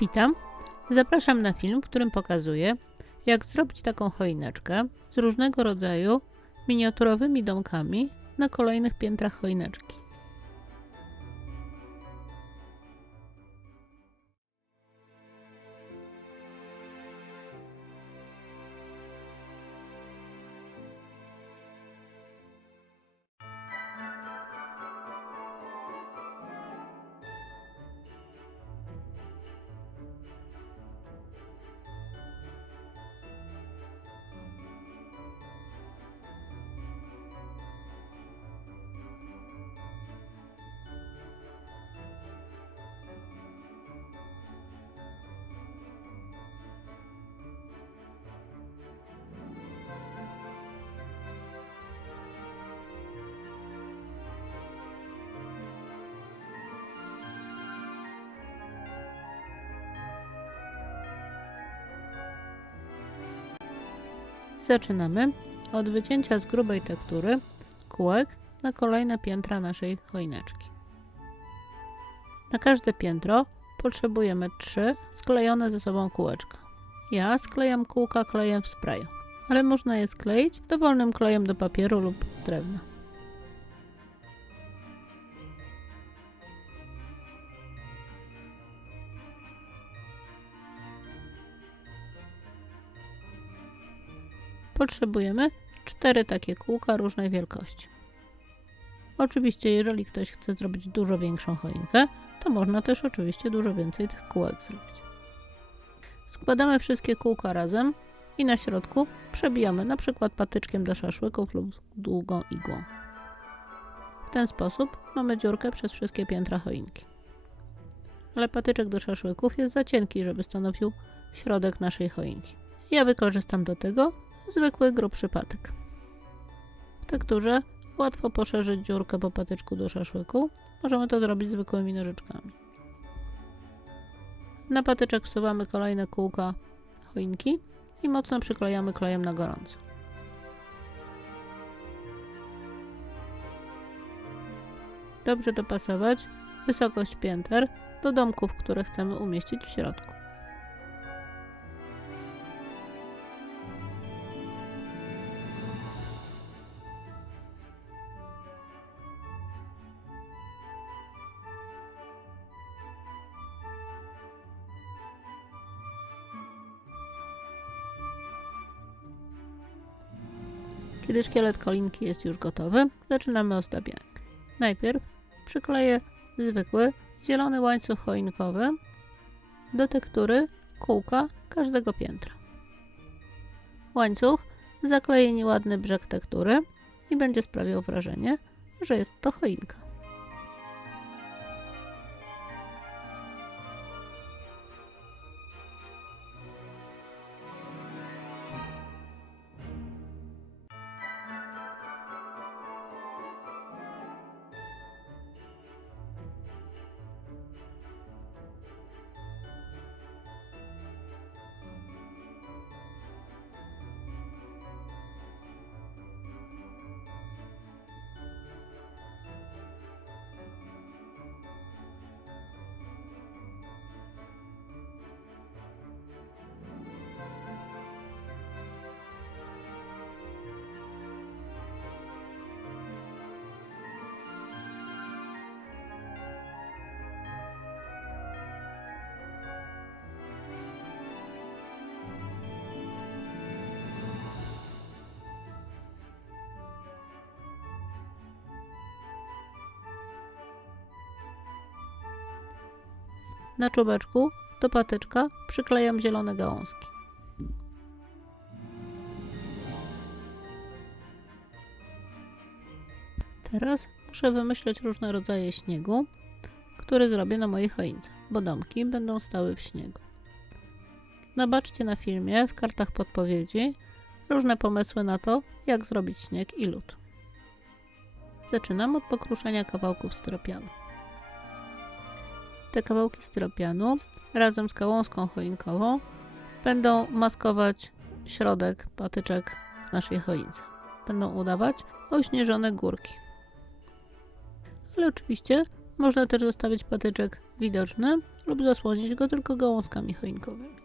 Witam. Zapraszam na film, w którym pokazuję, jak zrobić taką choineczkę z różnego rodzaju miniaturowymi domkami na kolejnych piętrach choineczki. Zaczynamy od wycięcia z grubej tektury kółek na kolejne piętra naszej choineczki. Na każde piętro potrzebujemy trzy sklejone ze sobą kółeczka. Ja sklejam kółka klejem w sprayu, ale można je skleić dowolnym klejem do papieru lub drewna. Potrzebujemy cztery takie kółka różnej wielkości. Oczywiście, jeżeli ktoś chce zrobić dużo większą choinkę, to można też oczywiście dużo więcej tych kółek zrobić. Składamy wszystkie kółka razem i na środku przebijamy na przykład patyczkiem do szaszłyków lub długą igłą. W ten sposób mamy dziurkę przez wszystkie piętra choinki. Ale patyczek do szaszłyków jest za cienki, żeby stanowił środek naszej choinki. Ja wykorzystam do tego zwykły grubszy patyk. W tekturze łatwo poszerzyć dziurkę po patyczku do szaszłyku. Możemy to zrobić zwykłymi nożyczkami. Na patyczek wsuwamy kolejne kółka choinki i mocno przyklejamy klejem na gorąco. Dobrze dopasować wysokość pięter do domków, które chcemy umieścić w środku. Kiedy szkielet kolinki jest już gotowy, zaczynamy ozdabianie. Najpierw przykleję zwykły zielony łańcuch choinkowy do tektury kółka każdego piętra. Łańcuch zakleje nieładny brzeg tektury i będzie sprawiał wrażenie, że jest to choinka. Na czubeczku do patyczka przyklejam zielone gałązki. Teraz muszę wymyśleć różne rodzaje śniegu, który zrobię na mojej choince, bo domki będą stały w śniegu. Zobaczcie na filmie, w kartach podpowiedzi, różne pomysły na to, jak zrobić śnieg i lód. Zaczynam od pokruszenia kawałków styropianu. Te kawałki styropianu razem z gałązką choinkową będą maskować środek patyczek naszej choince. Będą udawać ośnieżone górki. Ale oczywiście można też zostawić patyczek widoczny lub zasłonić go tylko gałązkami choinkowymi.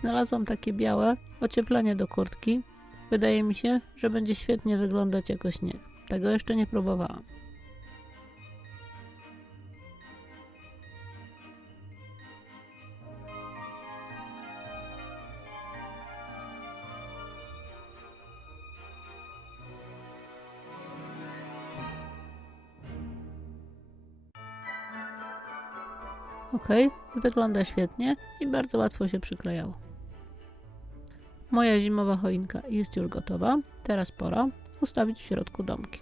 Znalazłam takie białe ocieplenie do kurtki. Wydaje mi się, że będzie świetnie wyglądać jako śnieg. Tego jeszcze nie próbowałam. Ok, wygląda świetnie i bardzo łatwo się przyklejało. Moja zimowa choinka jest już gotowa. Teraz pora ustawić w środku domki.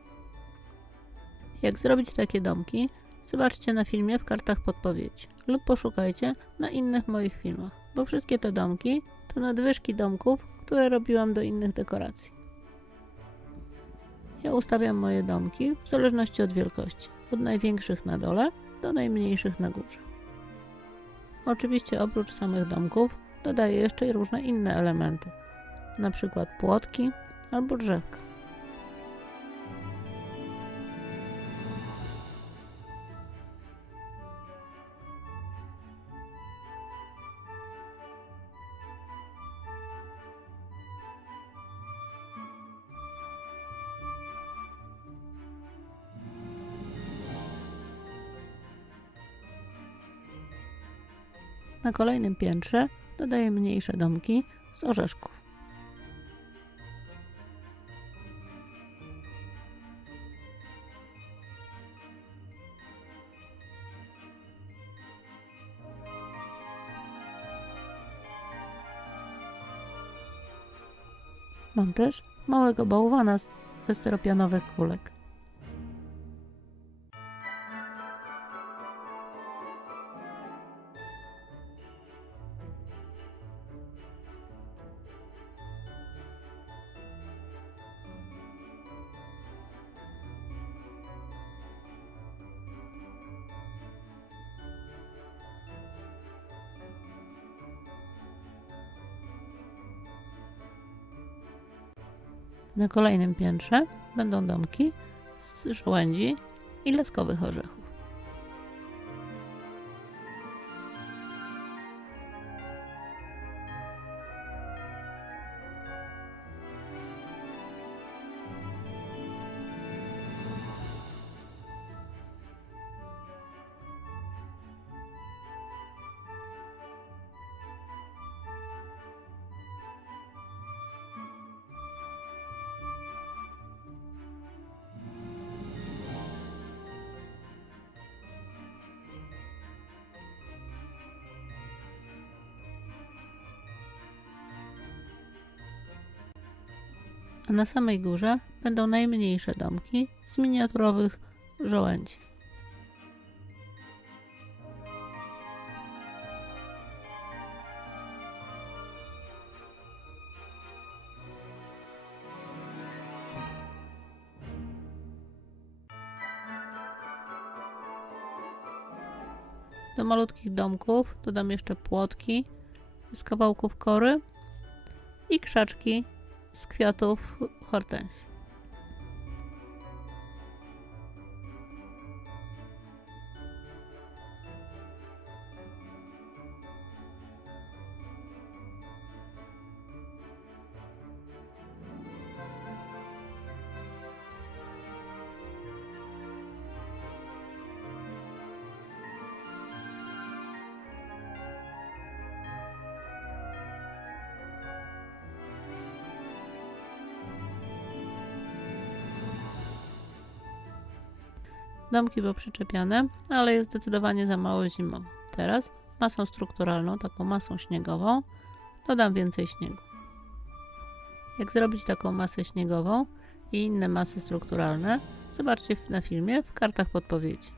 Jak zrobić takie domki? Zobaczcie na filmie w kartach podpowiedzi lub poszukajcie na innych moich filmach, bo wszystkie te domki to nadwyżki domków, które robiłam do innych dekoracji. Ja ustawiam moje domki w zależności od wielkości, od największych na dole do najmniejszych na górze. Oczywiście oprócz samych domków dodaję jeszcze różne inne elementy, na przykład płotki albo drzewka. Na kolejnym piętrze dodaję mniejsze domki z orzeszków. Mam też małego bałwana ze styropianowych kulek. Na kolejnym piętrze będą domki z żołędzi i laskowych orzechów. A na samej górze będą najmniejsze domki z miniaturowych żołędzi. Do malutkich domków dodam jeszcze płotki z kawałków kory i krzaczki z kwiatów hortensji. Domki poprzyczepiane, ale jest zdecydowanie za mało zimowo. Teraz masą strukturalną, taką masą śniegową, dodam więcej śniegu. Jak zrobić taką masę śniegową i inne masy strukturalne, zobaczcie na filmie w kartach podpowiedzi.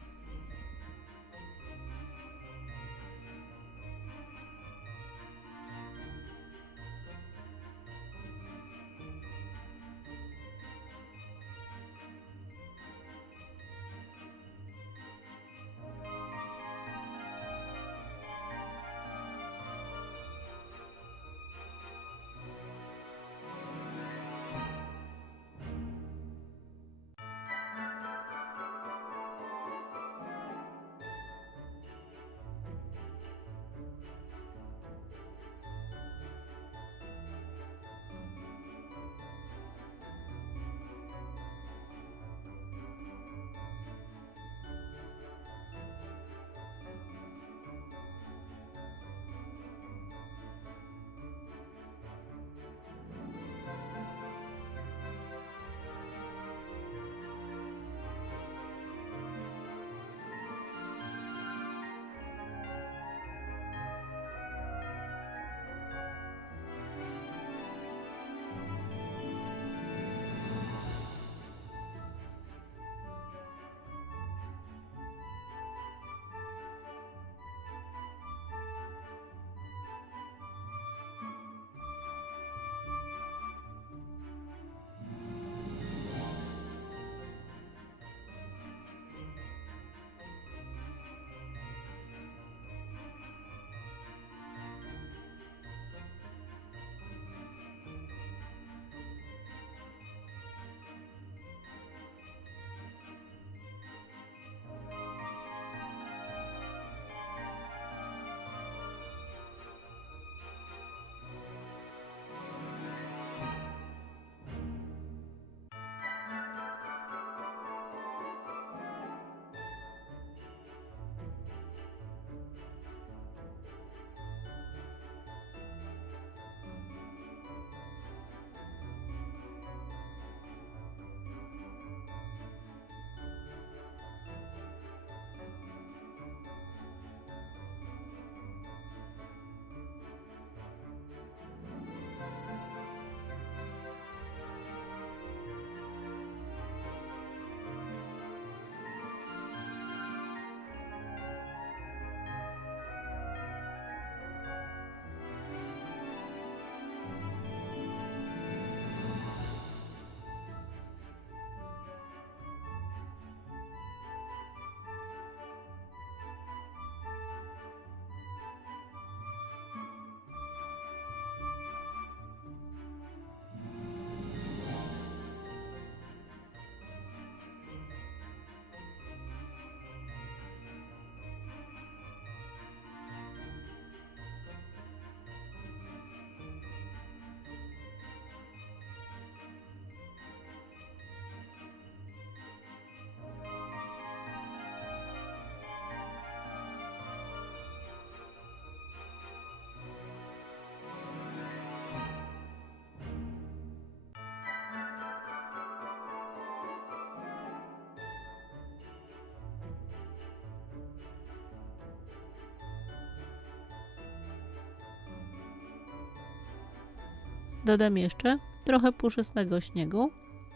Dodam jeszcze trochę puszystego śniegu,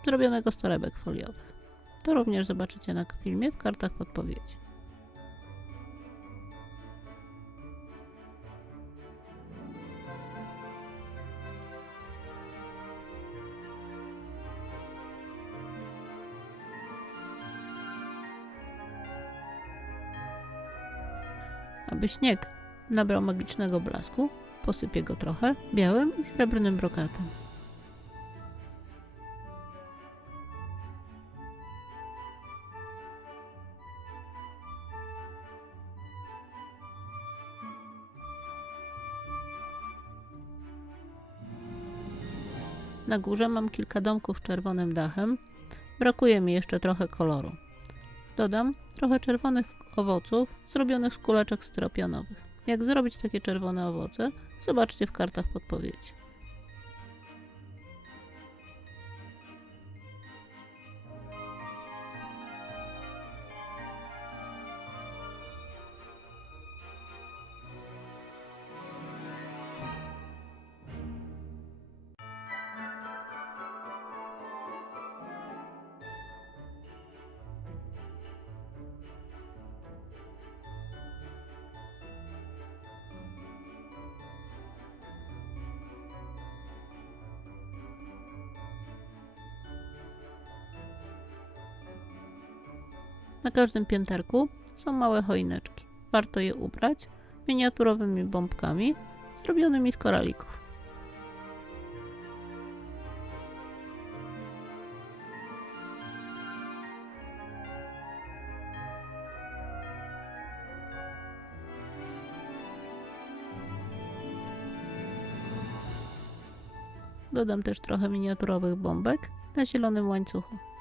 zrobionego z torebek foliowych. To również zobaczycie na filmie w kartach podpowiedzi. Aby śnieg nabrał magicznego blasku, posypię go trochę białym i srebrnym brokatem. Na górze mam kilka domków z czerwonym dachem. Brakuje mi jeszcze trochę koloru. Dodam trochę czerwonych owoców zrobionych z kuleczek styropianowych. Jak zrobić takie czerwone owoce? Zobaczcie w kartach podpowiedzi. Każdym pięterku są małe choineczki. Warto je ubrać miniaturowymi bombkami zrobionymi z koralików. Dodam też trochę miniaturowych bombek na zielonym łańcuchu.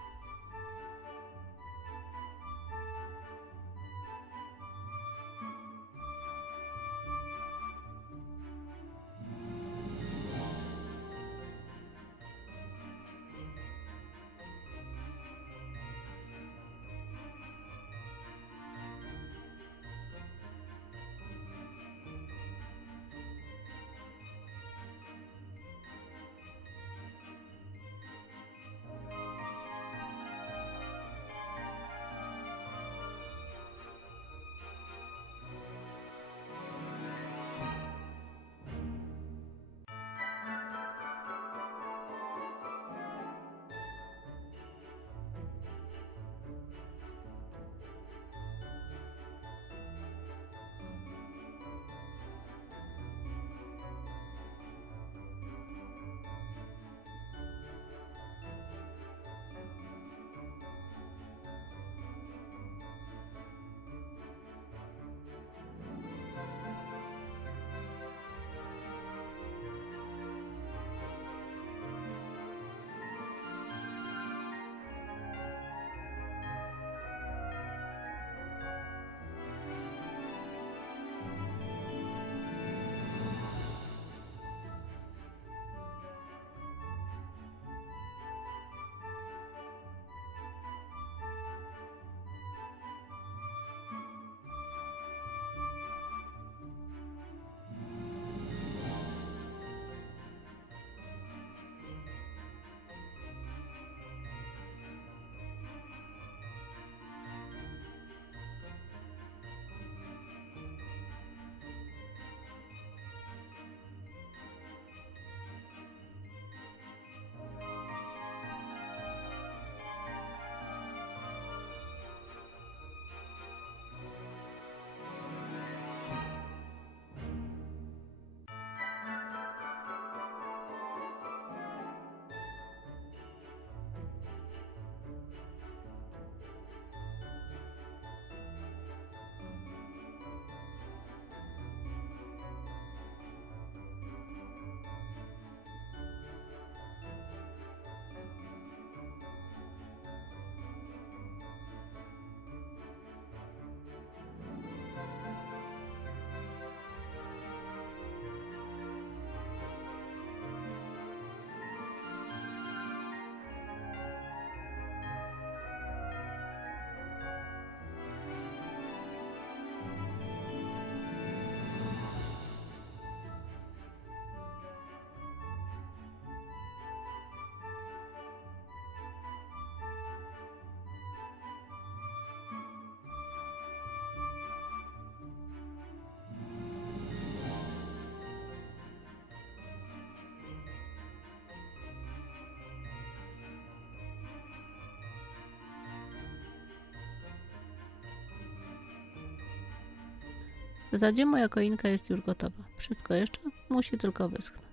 W zasadzie moja choinka jest już gotowa. Wszystko jeszcze musi tylko wyschnąć.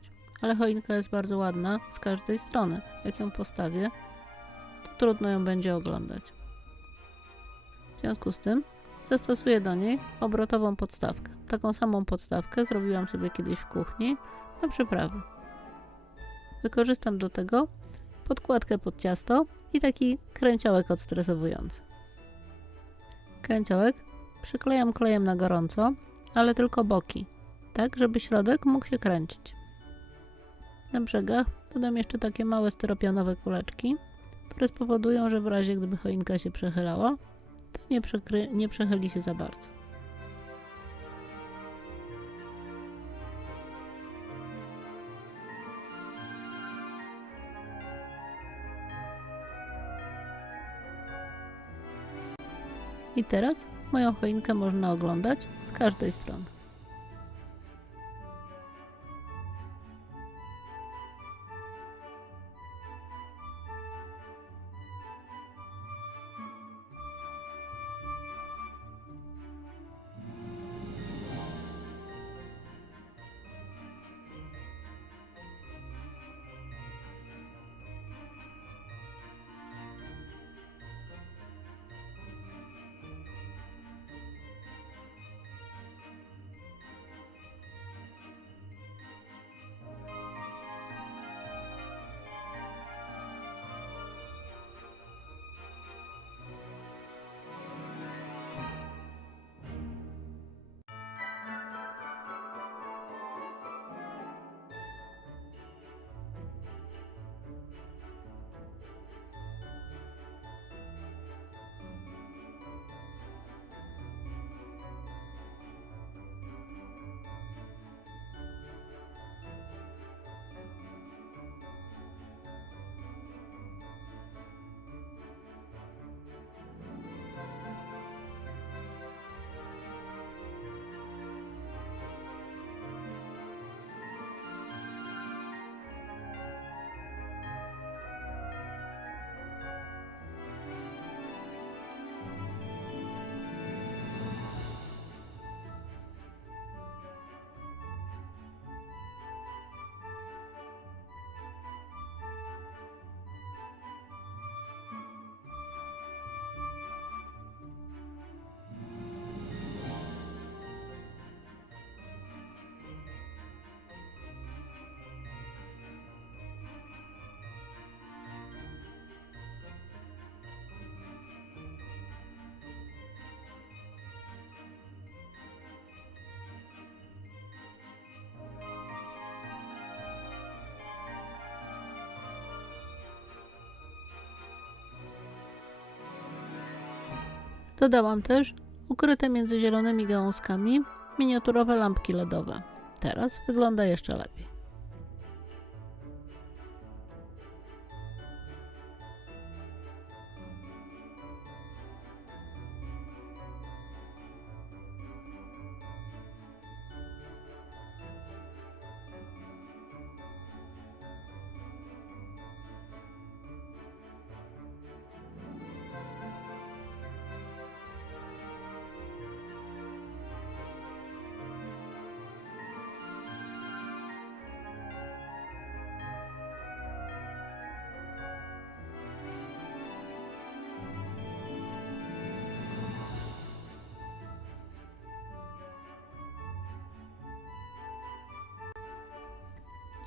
Ale choinka jest bardzo ładna z każdej strony. Jak ją postawię, to trudno ją będzie oglądać. W związku z tym zastosuję do niej obrotową podstawkę. Taką samą podstawkę zrobiłam sobie kiedyś w kuchni na przyprawy. Wykorzystam do tego podkładkę pod ciasto i taki kręciołek odstresowujący. Kręciołek przyklejam klejem na gorąco, ale tylko boki, tak żeby środek mógł się kręcić. Na brzegach dodam jeszcze takie małe styropianowe kuleczki, które spowodują, że w razie gdyby choinka się przechylała, to nie, przekry- nie przechyli się za bardzo. I teraz moją choinkę można oglądać z każdej strony. Dodałam też ukryte między zielonymi gałązkami miniaturowe lampki LEDowe. Teraz wygląda jeszcze lepiej.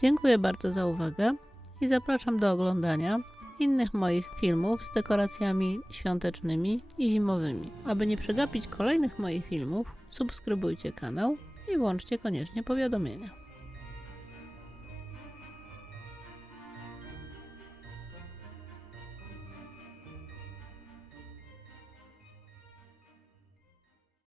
Dziękuję bardzo za uwagę i zapraszam do oglądania innych moich filmów z dekoracjami świątecznymi i zimowymi. Aby nie przegapić kolejnych moich filmów, subskrybujcie kanał i włączcie koniecznie powiadomienia.